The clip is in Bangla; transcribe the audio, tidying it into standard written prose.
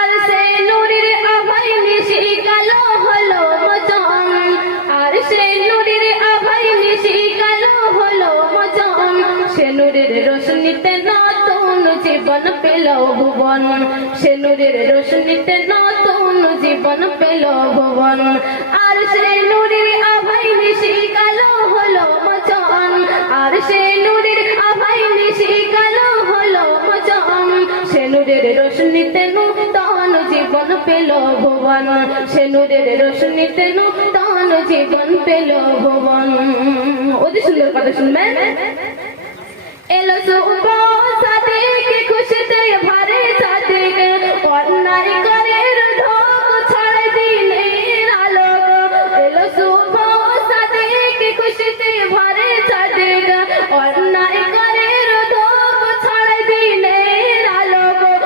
আর সে নূরের আভায় নিশি কালো হলো মজন, আর সে নূরের আভায় নিশি কালো হলো মজন, সে নূরের রোশনীতে নতুন জীবন পেল ভুবন, সে নূরের রোশনীতে নতুন জীবন পেল ভুবন। আর সে নূরের আভায় নিশি কালো হলো মজন, আর সে নূরের আভায় নিশি কালো হলো মজন, সে নূরের রোশনীতে নূতন জীবন পেল ভুবন, সে নূরের রোশনীতে নূতন জীবন পেল ভুবন। অতি সুন্দর কথা শুনবেন। এলো সুবহ সাদিক খুশিতে ভরে সাদিক, অন্যায়